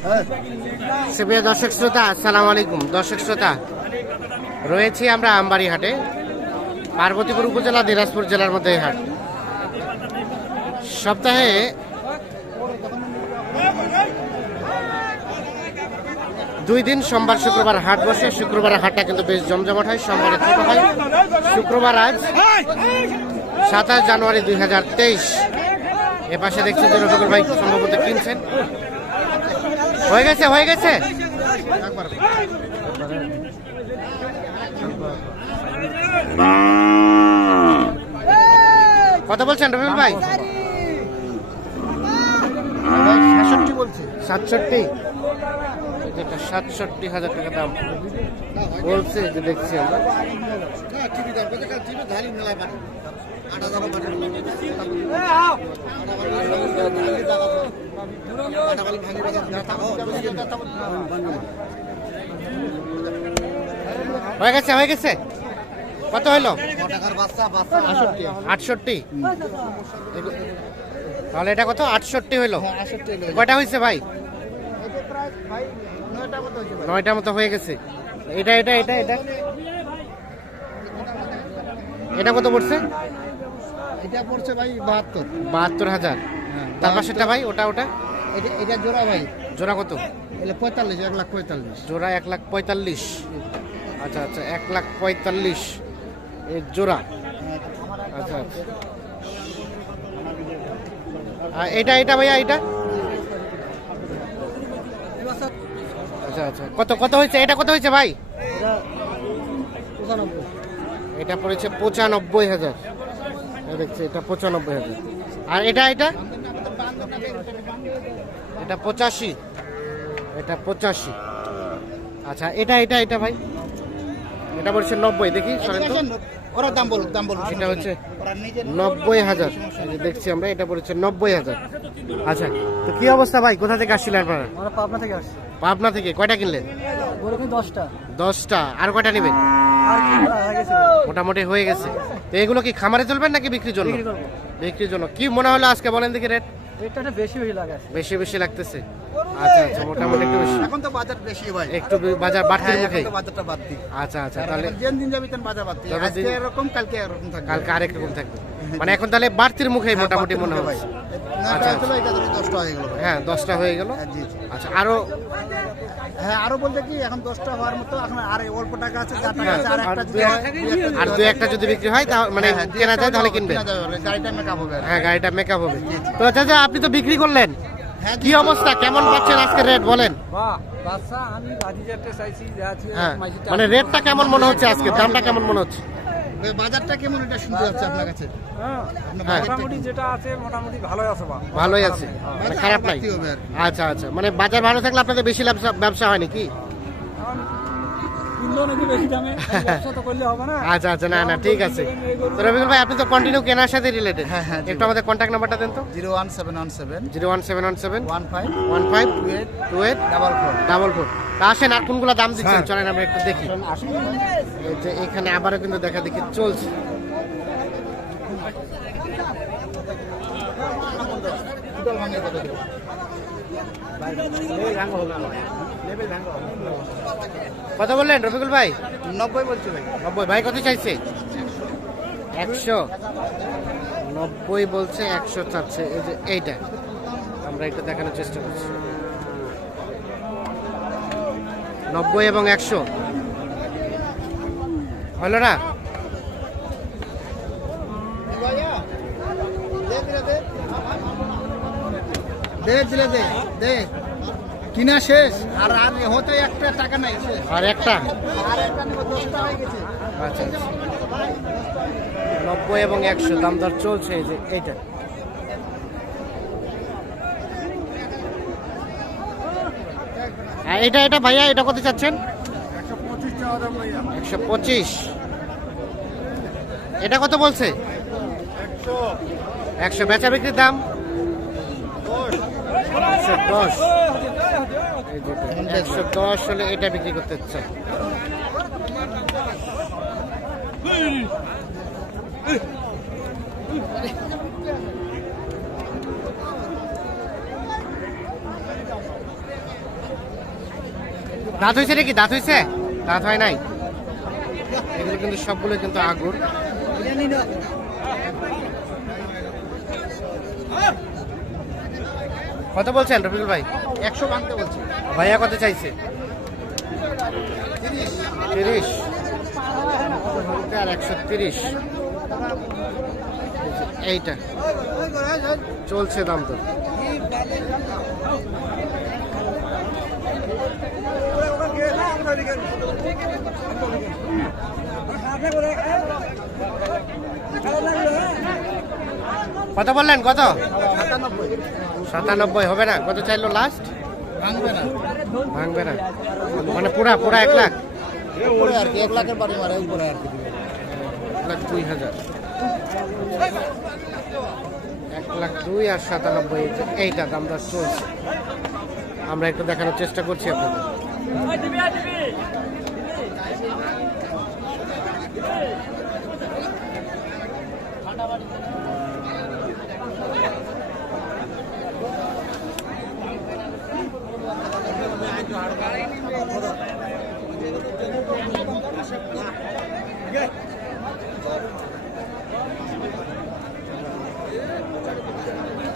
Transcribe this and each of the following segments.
সুপ্রিয় দর্শক শ্রোতা, আসসালামু আলাইকুম। দর্শক শ্রোতা, রয়েছি আমরা আমবাড়ি হাটে পার্বতীপুর উপজেলা, দিনাজপুর জেলার মধ্যে হাট। সপ্তাহে দুই দিন, সোমবার, শুক্রবার হাট বসে। শুক্রবার হাটটা কিন্তু বেশ জমজমাট হয়, সোমবারে হয়। শুক্রবার আজ সাতাশ জানুয়ারি দুই হাজার তেইশ। এ পাশে দেখছি যে রফিকুল ভাই সম্ভবত কিনছেন। হয়ে গেছে হয়ে গেছে। কত বলছেন রফিকুল ভাই? সাতষট্টি বলছে। সাতষট্টি? যেটা সাতষট্টি হাজার টাকা দাম। বলছে যে দেখছি আমরা। টিভি দাম কত টিভি ধালি মেলায় পানি আটা দাম পানি হয়ে গেছে হয়ে গেছে। কত আষট্টি আটষট্টি। তাহলে এটা কত? আটষট্টি হইল। কয়টা হয়েছে ভাই? নয়টা মতো হয়ে গেছে। এটা এটা এটা এটা। এটা কত পড়ছে? এটা পড়ছে ভাই বাহাত্তর। বাহাত্তর হাজার। তার পাশেরটা ভাই ওটা ওটা? এটা এটা জোড়া ভাই। জোড়া কত? এটা পঁয়তাল্লিশ এক লাখ পঁয়তাল্লিশ। জোড়া এক লাখ পঁয়তাল্লিশ। আচ্ছা আচ্ছা এক লাখ পঁয়তাল্লিশ। এর জোড়া? আচ্ছা আচ্ছা। এটা এটা ভাইয়া এটা? আচ্ছা আচ্ছা। কত কত হয়েছে? এটা কত হয়েছে ভাই? এটা পড়েছে পঁচানব্বই হাজার। দেখছি এটা পঁচানব্বই হাজার। আর এটা এটা? এটা পঁচাশি। এটা পঁচাশি। আচ্ছা এটা এটা এটা ভাই? এটা পড়ছে নব্বই দেখি ওরা দাম বলুক দাম বলুক। এটা হচ্ছে নব্বই হাজার। দেখছি আমরা এটা পড়েছে নব্বই হাজার। আচ্ছা তো কি অবস্থা ভাই? কোথা থেকে আসছিলেন আপনারা? পাবনা থেকে আসছি। পাবনা থেকে কয়টা কিনলেন? দশটা। দশটা। আর কয়টা নেবেন? আর কি মোটামুটি হয়ে গেছে। তো এগুলো কি খামারে চলবেন নাকি বিক্রির জন্য? বিক্রির জন্য। কি মনে হলো আজকে? বলেন দেখি রেট। রেটটা বেশি বেশি লাগে বেশি বেশি লাগতেছে। আচ্ছা আচ্ছা মোটামুটি একটু বেশি। এখন তো বাজার বেশি ভাই। একটু বাজার বাড়তির হ্যাঁ, মুখে। বাজারটা বাড়তি। আচ্ছা আচ্ছা তাহলে যেন দিন যাবে তেন বাজার বাদ দিই আজকে এরকম কালকে এরকম থাকবে। কালকে আরেক রকম থাকবে। মানে এখন তাহলে বাড়তির মুখেই হ্যাঁ, মোটামুটি মনে হয়। আচ্ছা, এটা এটা দশটা হয়ে গেল হ্যাঁ দশটা হয়ে গেল। হ্যাঁ। আচ্ছা আরও হ্যাঁ আরও বলতে কি এখন দশটা হওয়ার মতো এখন আর অল্প টাকা আছে যা টাকা আছে আর একটা যদি এক- দুই একটা আর দু একটা যদি বিক্রি হয় তা মানে হ্যাঁ, হ্যাঁ, কেনা যায় তাহলে কিনবে। গাড়িটা মেকআপ হবে। হ্যাঁ গাড়িটা মেকআপ হবে। তো চাচা আপনি তো বিক্রি করলেন। হ্যাঁ, কি অবস্থা? কেমন পাচ্ছেন আজকে রেট বলেন? মানে রেটটা কেমন মনে হচ্ছে আজকে? দামটা কেমন মনে হচ্ছে? বাজারটা কেমন? এটা শুনতে যাচ্ছে আপনার কাছে। হ্যাঁ, মোটামুটি যেটা আছে মোটামুটি ভালোই আছে ভালোই আছে। মানে বাজার খারাপ নাই। আচ্ছা আচ্ছা। মানে বাজার ভালো থাকলে আপনাদের বেশি ব্যবসা ব্যবসা হয় নাকি? এখন কিনলেও নাকি বেশি দামে ব্যবসা তো করলে হবে না। আচ্ছা আচ্ছা। না না ঠিক আছে। তো রবিকুল ভাই আপনি তো কন্টিনিউ কেনার সাথে রিলেটেড হ্যাঁ, হ্যাঁ, একটু আমাদের কন্ট্যাক্ট নাম্বারটা দেন তো। Zero one seven one seven. Zero one seven one seven. One five. One five. Two eight. Two eight. Double four. Double four. আসেন আর কোনগুলো দাম দিচ্ছেন? হ্যাঁ। চলেন আমরা একটু দেখি। এই যে এখানে আবারও কিন্তু দেখা দেখি চলছে। কত বললেন রফিকুল ভাই? নব্বই বলছি ভাই। নব্বই। ভাই কত চাইছে? একশো। নব্বই বলছে একশো চাচ্ছে। এই যে এইটা। আমরা একটু দেখানোর চেষ্টা করছি। নব্বই এবং একশো। হলো না? দে দে দে। কিনা শেষ আর আর হতে একটা টাকা নাই আর একটা আর একটা? গেছে আচ্ছা আচ্ছা। নব্বই এবং একশো দাম দর চলছে এই যে এইটা। আর এটা এটা ভাইয়া, এটা কত চাচ্ছেন? একশো পঁচিশ। এটা কত বলছে? একশো। বেচা বিক্রির দাম? দশ। একশো দশ হলে এটা বিক্রি করতে চাই দাঁত হয়েছে নাকি দাঁত হয়েছে? দাঁত হয় নাই? এগুলো কিন্তু সবগুলো কিন্তু আগুর কত বলছেন রবিকুল ভাই? একশো ভাঙতে বলছি। ভাইয়া কত চাইছে? তিরিশ। আর একশো তিরিশ। এইটা। চলছে দাম তো। কত বললেন, কত? সাতানব্বই। হবে না, কত চাইলো লাস্ট ভাঙবে না। ভাঙবে না মানে পুরা পুরা এক লাখ? এক লাখের বাড়ি মারে উপরে আর কি দুই হাজার। এক লাখ দুই আর সাতানব্বই, এইটা দাম দশ চলছে। আমরা একটু দেখানোর চেষ্টা করছি আপনাদের।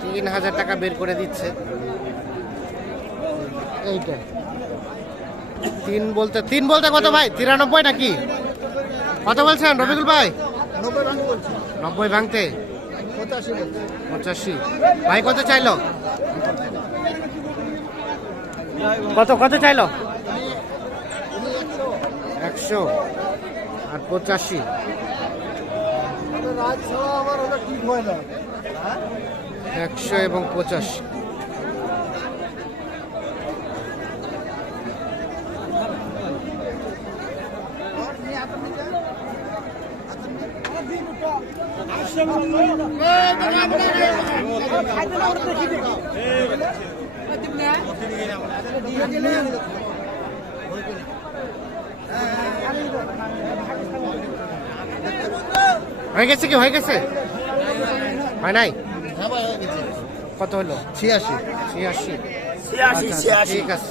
তিন হাজার টাকা বের করে দিচ্ছে। এইটা। তিন বলতে তিন বলতে কত ভাই? তিরানব্বই নাকি? কত বলছেন রবিকুল ভাই? নব্বই ভাঙতে পঁচাশি ভাই কত চাইলো? কত কত চাইলো? একশো। আর পঁচাশি। একশো এবং পঁচাশি। হয়ে গেছে কি? হয়ে গেছে? হয় নাই? কত হলো? ছিয়াশি। ছিয়াশি। ছিয়াশি আচ্ছা, ছিয়াশি। ঠিক আছে।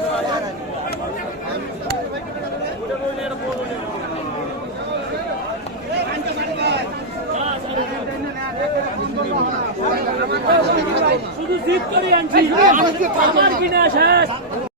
জিদ করে আনছি। আমার কিনা শেষ।